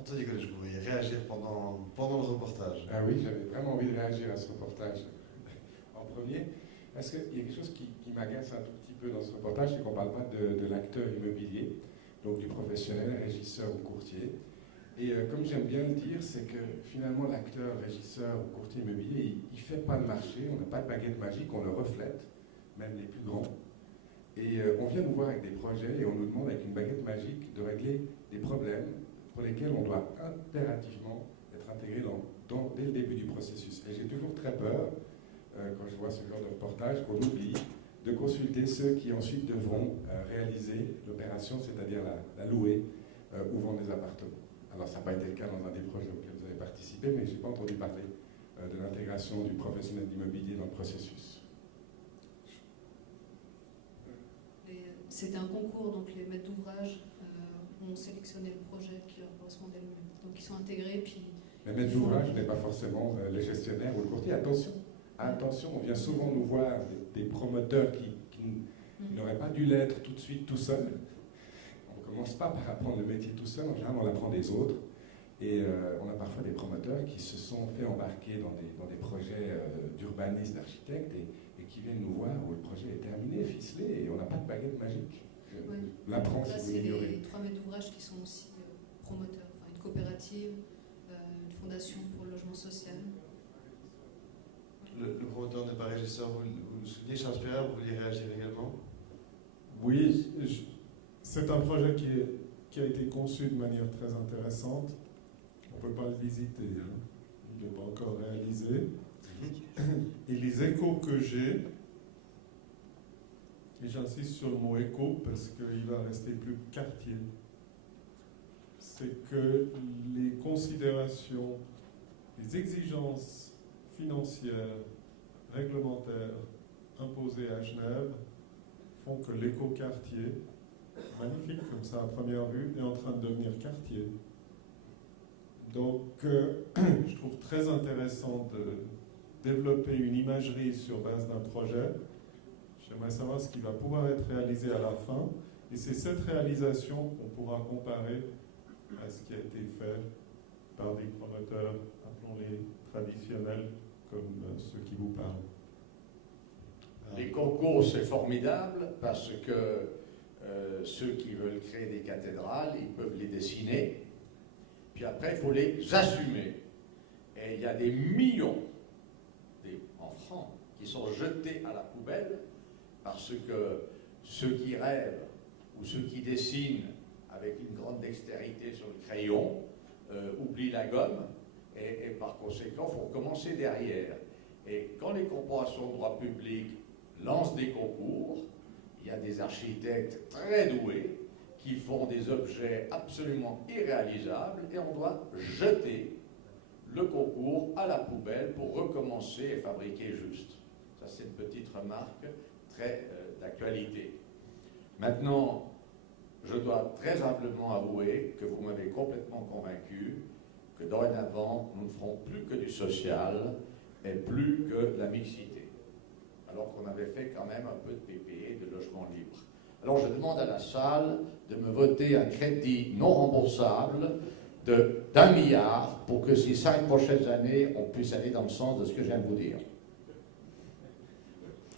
Anthony Collège, vous vouliez réagir pendant le reportage. Ah oui, j'avais vraiment envie de réagir à ce reportage en premier. Parce qu'il y a quelque chose qui m'agace un tout petit peu dans ce reportage, c'est qu'on ne parle pas de l'acteur immobilier, donc du professionnel, régisseur ou courtier. Et comme j'aime bien le dire, c'est que finalement l'acteur, régisseur ou courtier immobilier, il ne fait pas de marché, on n'a pas de baguette magique, on le reflète, même les plus grands. Et on vient nous voir avec des projets et on nous demande avec une baguette magique de régler des problèmes pour lesquels on doit impérativement être intégré dès le début du processus. Et j'ai toujours très peur, quand je vois ce genre de reportage, qu'on oublie de consulter ceux qui ensuite devront réaliser l'opération, c'est-à-dire la louer ou vendre des appartements. Alors ça n'a pas été le cas dans un des projets auxquels vous avez participé, mais je n'ai pas entendu parler de l'intégration du professionnel d'immobilier dans le processus. C'était un concours, donc les maîtres d'ouvrage ont sélectionné le projet qui leur correspondait le mieux. Donc ils sont intégrés, puis... Les maîtres d'ouvrage n'est pas forcément le gestionnaire ou le courtier. Attention, on vient souvent nous voir des promoteurs qui n'auraient pas dû l'être tout de suite tout seul. On ne commence pas par apprendre le métier tout seul, en général on l'apprend des autres. Et on a parfois des promoteurs qui se sont fait embarquer dans des projets d'urbanistes, d'architectes, et qui viennent nous voir où le projet est terminé, ficelé, et on n'a pas de baguette magique. Oui. L'apprend si vous c'est l'ignorez. les 3 maîtres d'ouvrage qui sont aussi promoteurs, enfin une coopérative, une fondation pour le logement social. Le promoteur n'est pas régisseur, vous le soulignez, Charles Pierre, vous vouliez réagir également? Oui, c'est un projet qui a été conçu de manière très intéressante. On ne peut pas le visiter, hein. Il n'est pas encore réalisé. Et les échos que j'ai, et j'insiste sur le mot écho parce qu'il va rester plus quartier, c'est que les considérations, les exigences financières, réglementaires imposées à Genève font que l'éco-quartier, magnifique comme ça à première vue, est en train de devenir quartier. Donc, je trouve très intéressant de développer une imagerie sur base d'un projet. J'aimerais savoir ce qui va pouvoir être réalisé à la fin. Et c'est cette réalisation qu'on pourra comparer à ce qui a été fait par des promoteurs, appelons-les traditionnels, comme ceux qui vous parlent. Les concours, c'est formidable parce que ceux qui veulent créer des cathédrales, ils peuvent les dessiner. Puis après, il faut les assumer. Et il y a des millions en francs qui sont jetés à la poubelle parce que ceux qui rêvent ou ceux qui dessinent avec une grande dextérité sur le crayon oublient la gomme et par conséquent, il faut commencer derrière. Et quand les corporations de droit public lancent des concours, il y a des architectes très doués qui font des objets absolument irréalisables et on doit jeter le concours à la poubelle pour recommencer et fabriquer juste. Ça, c'est une petite remarque très d'actualité. Maintenant, je dois très humblement avouer que vous m'avez complètement convaincu que dorénavant, nous ne ferons plus que du social et plus que de la mixité. Alors qu'on avait fait quand même un peu de PPE, de logement libre. Alors je demande à la salle de me voter un crédit non remboursable d'1 milliard pour que ces 5 prochaines années, on puisse aller dans le sens de ce que je viens de vous dire.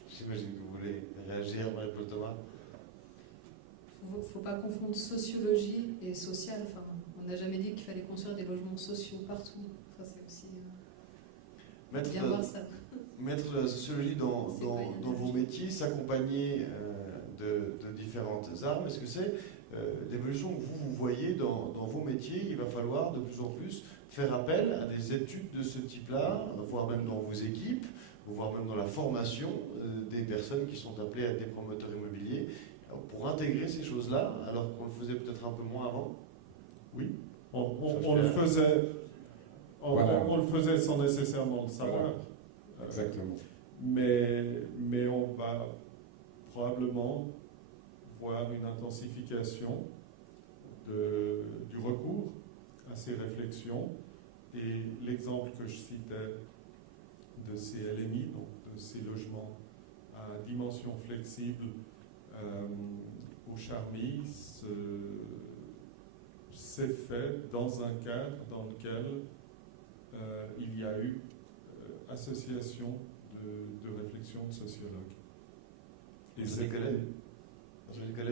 J'imagine que vous voulez réagir, Marie-Paul Thomas. Il ne faut pas confondre sociologie et social. Enfin, on n'a jamais dit qu'il fallait construire des logements sociaux partout. Enfin, c'est aussi bien voir ça. Mettre la sociologie dans vos métiers, s'accompagner de différentes armes, est-ce que c'est l'évolution que vous voyez dans vos métiers? Il va falloir de plus en plus faire appel à des études de ce type-là, voire même dans vos équipes, voire même dans la formation des personnes qui sont appelées à être des promoteurs immobiliers, pour intégrer ces choses-là, alors qu'on le faisait peut-être un peu moins avant? Oui, on le faisait. On le faisait sans nécessairement le savoir. Voilà. Exactement. Mais on va probablement voir une intensification du recours à ces réflexions. Et l'exemple que je citais de ces LMI, donc de ces logements à dimension flexible au Charmy, s'est fait dans un cadre dans lequel il y a eu association de réflexion de sociologues. Et c'est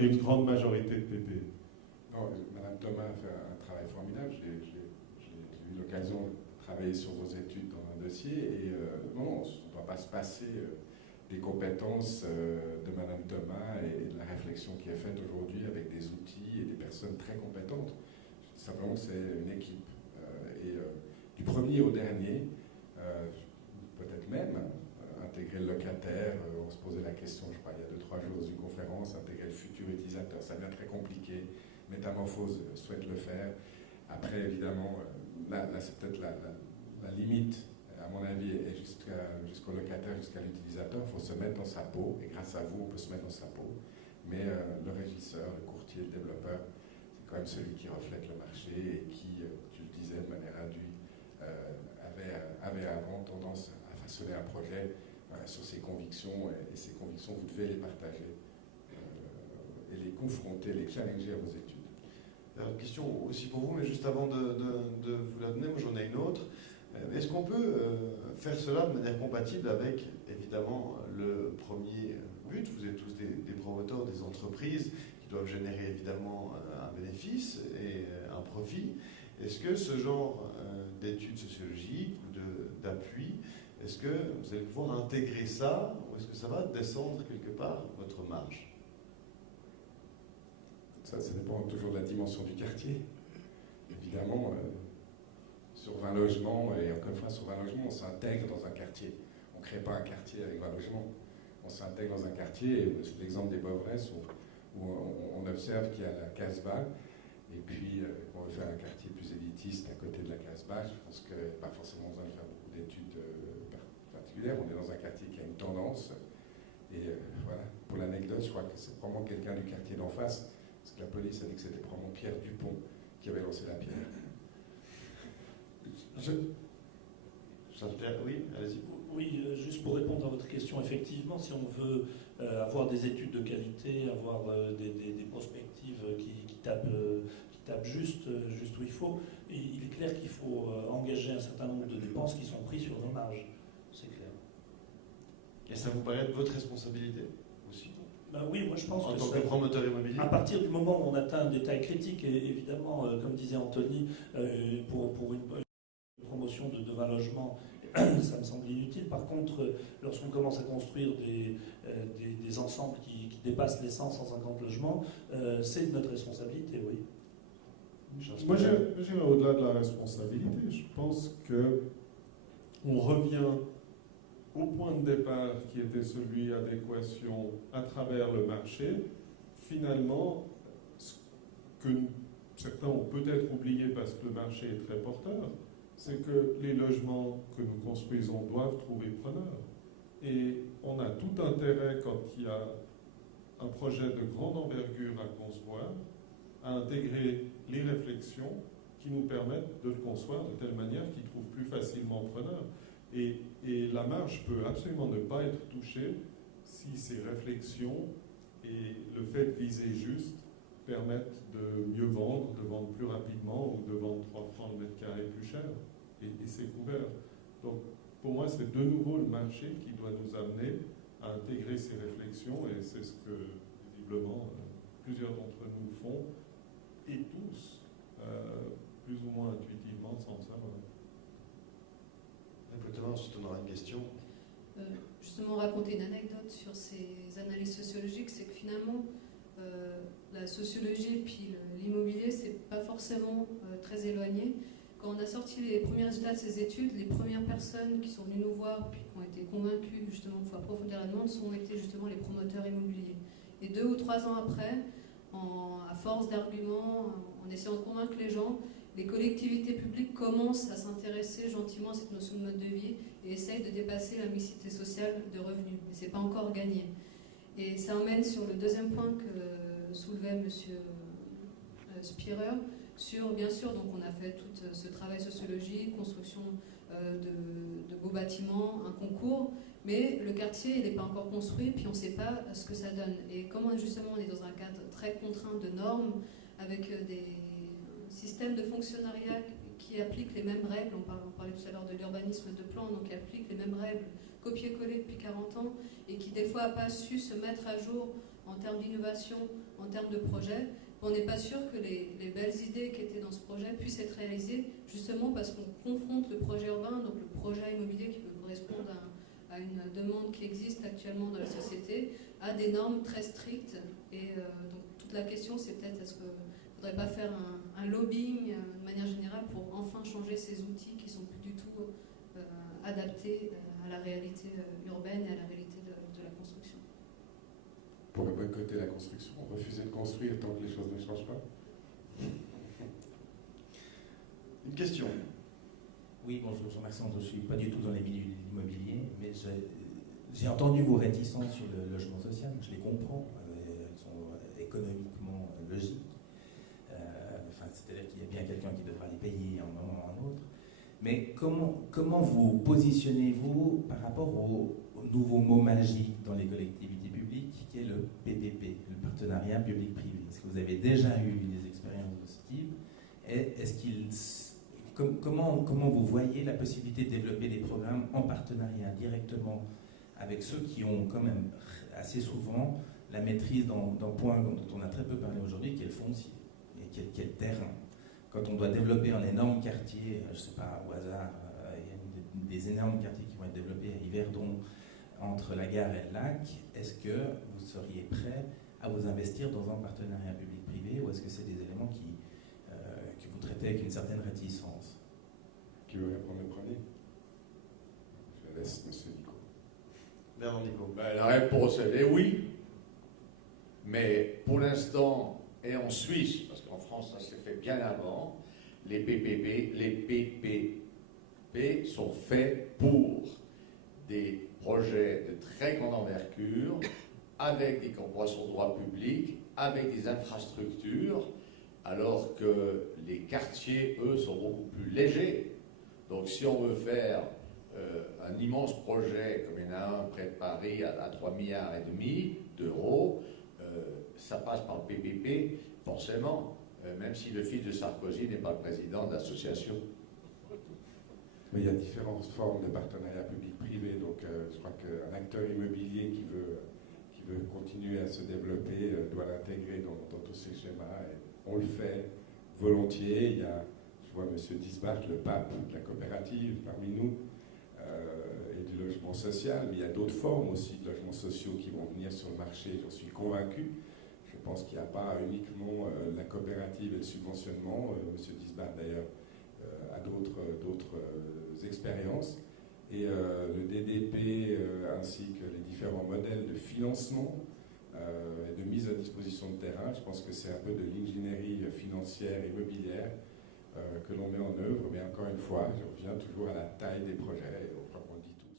une grande majorité de TPE. Non, Madame Thomas a fait un travail formidable. J'ai eu l'occasion de travailler sur vos études dans un dossier. Et non, on ne doit pas se passer des compétences de Madame Thomas et de la réflexion qui est faite aujourd'hui avec des outils et des personnes très compétentes. Simplement, c'est une équipe. Du premier au dernier, peut-être même, intégrer le locataire, on se posait la question, je crois, il y a 2-3 jours dans une conférence, intégrer le futur utilisateur, ça devient très compliqué. Métamorphose souhaite le faire. Après, évidemment, là c'est peut-être la limite, à mon avis, est jusqu'au locataire, jusqu'à l'utilisateur. Il faut se mettre dans sa peau, et grâce à vous, on peut se mettre dans sa peau. Mais le régisseur, le courtier, le développeur, c'est quand même celui qui reflète le marché et qui, tu le disais de manière induite, avait avant tendance à façonner un projet sur ses convictions, et ces convictions, vous devez les partager et les confronter, les challenger à vos études. Une question aussi pour vous, mais juste avant de vous la donner, moi j'en ai une autre. Est-ce qu'on peut faire cela de manière compatible avec, évidemment, le premier but? Vous êtes tous des promoteurs, des entreprises qui doivent générer évidemment un bénéfice et un profit. Est-ce que ce genre d'études sociologiques ou d'appui, est-ce que vous allez pouvoir intégrer ça, ou est-ce que ça va descendre quelque part votre marge? Ça dépend toujours de la dimension du quartier. Évidemment, sur 20 logements, et encore une fois, sur 20 logements, on s'intègre dans un quartier. On ne crée pas un quartier avec 20 logements. On s'intègre dans un quartier, et c'est l'exemple des Beauvresses, où on observe qu'il y a la Casbah, et puis on veut faire un quartier plus élitiste à côté de la Casbah. Je pense qu'il n'y a pas forcément besoin de faire beaucoup d'études particulières. On est dans un quartier qui a une tendance. Et voilà, pour l'anecdote, je crois que c'est probablement quelqu'un du quartier d'en face, parce que la police a dit que c'était probablement Pierre Dupont qui avait lancé la pierre. Oui, allez-y. Oui, juste pour répondre à votre question, effectivement, si on veut avoir des études de qualité, avoir des prospectives qui tapent juste où il faut, il est clair qu'il faut engager un certain nombre de dépenses qui sont prises sur nos marges. C'est clair. Et ça vous paraît être votre responsabilité aussi? Ben oui, moi je pense en tant que promoteur immobilier. À partir du moment où on atteint un détail critique, et évidemment, comme disait Anthony, pour une promotion de 20 logements, ça me semble inutile. Par contre, lorsqu'on commence à construire des ensembles qui dépassent les 100-150 logements, c'est de notre responsabilité, oui. Moi, j'irais au-delà de la responsabilité. Je pense qu'on revient au point de départ qui était celui d'adéquation à travers le marché. Finalement, ce que certains ont peut-être oublié parce que le marché est très porteur, c'est que les logements que nous construisons doivent trouver preneur. Et on a tout intérêt, quand il y a un projet de grande envergure à concevoir, à intégrer les réflexions qui nous permettent de le concevoir de telle manière qu'il trouve plus facilement preneur. Et la marge peut absolument ne pas être touchée si ces réflexions et le fait de viser juste permettent de mieux vendre, de vendre plus rapidement ou de vendre 3 francs le mètre carré plus cher. Et c'est couvert. Donc, pour moi, c'est de nouveau le marché qui doit nous amener à intégrer ces réflexions, et c'est ce que, visiblement, plusieurs d'entre nous font, et tous, plus ou moins intuitivement, sans le savoir. Ensuite, on aura une question. Justement, raconter une anecdote sur ces analyses sociologiques, c'est que finalement, la sociologie et puis l'immobilier, c'est pas forcément très éloigné. Quand on a sorti les premiers résultats de ces études, les premières personnes qui sont venues nous voir puis qui ont été convaincues justement qu'il faut approfondir la demande ont été justement les promoteurs immobiliers. Et 2 ou 3 ans après, à force d'arguments, en essayant de convaincre les gens, les collectivités publiques commencent à s'intéresser gentiment à cette notion de mode de vie et essayent de dépasser la mixité sociale de revenus. Mais ce n'est pas encore gagné. Et ça emmène sur le deuxième point que soulevait M. Spirer, sur, bien sûr, donc on a fait tout ce travail sociologique, construction de beaux bâtiments, un concours, mais le quartier, il n'est pas encore construit, puis on ne sait pas ce que ça donne. Et comme justement on est dans un cadre très contraint de normes, avec des systèmes système de fonctionnariat qui applique les mêmes règles, on parlait tout à l'heure de l'urbanisme de plan, donc qui applique les mêmes règles copier-coller depuis 40 ans et qui des fois n'a pas su se mettre à jour en termes d'innovation, en termes de projet. On n'est pas sûr que les belles idées qui étaient dans ce projet puissent être réalisées justement parce qu'on confronte le projet urbain, donc le projet immobilier qui peut correspondre à une demande qui existe actuellement dans la société, à des normes très strictes. Et donc toute la question c'est peut-être est-ce qu'il ne faudrait pas faire un lobbying de manière générale pour enfin changer ces outils qui ne sont plus du tout adaptés à la réalité urbaine et à la réalité de la construction. Pour boycotter la construction, refuser de construire tant que les choses ne changent pas. Une question. Oui, bonjour Jean-Marc Sandre, je ne suis pas du tout dans les milieux de l'immobilier, mais j'ai entendu vos réticences sur le logement social, je les comprends, elles sont économiquement logiques. C'est-à-dire qu'il y a bien quelqu'un qui devra les payer à un moment ou à un autre. Mais comment vous positionnez-vous par rapport au nouveau mot magique dans les collectivités publiques, qui est le PPP, le partenariat public-privé? Est-ce que vous avez déjà eu des expériences de ce type? Comment vous voyez la possibilité de développer des programmes en partenariat directement avec ceux qui ont quand même assez souvent la maîtrise d'un point dont on a très peu parlé aujourd'hui, qui est le foncier et qui est le terrain? Quand on doit développer un énorme quartier, je ne sais pas, au hasard, il y a des énormes quartiers qui vont être développés à Yverdon, entre la gare et le lac, est-ce que vous seriez prêt à vous investir dans un partenariat public-privé ou est-ce que c'est des éléments que vous traitez avec une certaine réticence? Qui veut répondre le premier? Je laisse M. Nico. Bernard Nico. Ben, la réponse, elle est oui. Mais pour l'instant, et en Suisse, parce qu'en France, ça s'est fait bien avant, les PPP sont faits pour des projets de très grande envergure, avec des corporations de droit public, avec des infrastructures, alors que les quartiers, eux, sont beaucoup plus légers. Donc si on veut faire un immense projet, comme il y en a un près de Paris, à 3,5 milliards d'euros, ça passe par le PPP, forcément, même si le fils de Sarkozy n'est pas le président de l'association. Mais il y a différentes formes de partenariat public-privé, donc je crois qu'un acteur immobilier qui veut continuer à se développer doit l'intégrer dans tous ces schémas, et on le fait volontiers. Il y a, je vois M. Disbach, le pape de la coopérative parmi nous, et du logement social, mais il y a d'autres formes aussi de logements sociaux qui vont venir sur le marché, j'en suis convaincu. Je pense qu'il n'y a pas uniquement la coopérative et le subventionnement. M. Disbach, d'ailleurs, a d'autres expériences. Et le DDP, ainsi que les différents modèles de financement et de mise à disposition de terrain, je pense que c'est un peu de l'ingénierie financière immobilière que l'on met en œuvre. Mais encore une fois, je reviens toujours à la taille des projets. On dit tout.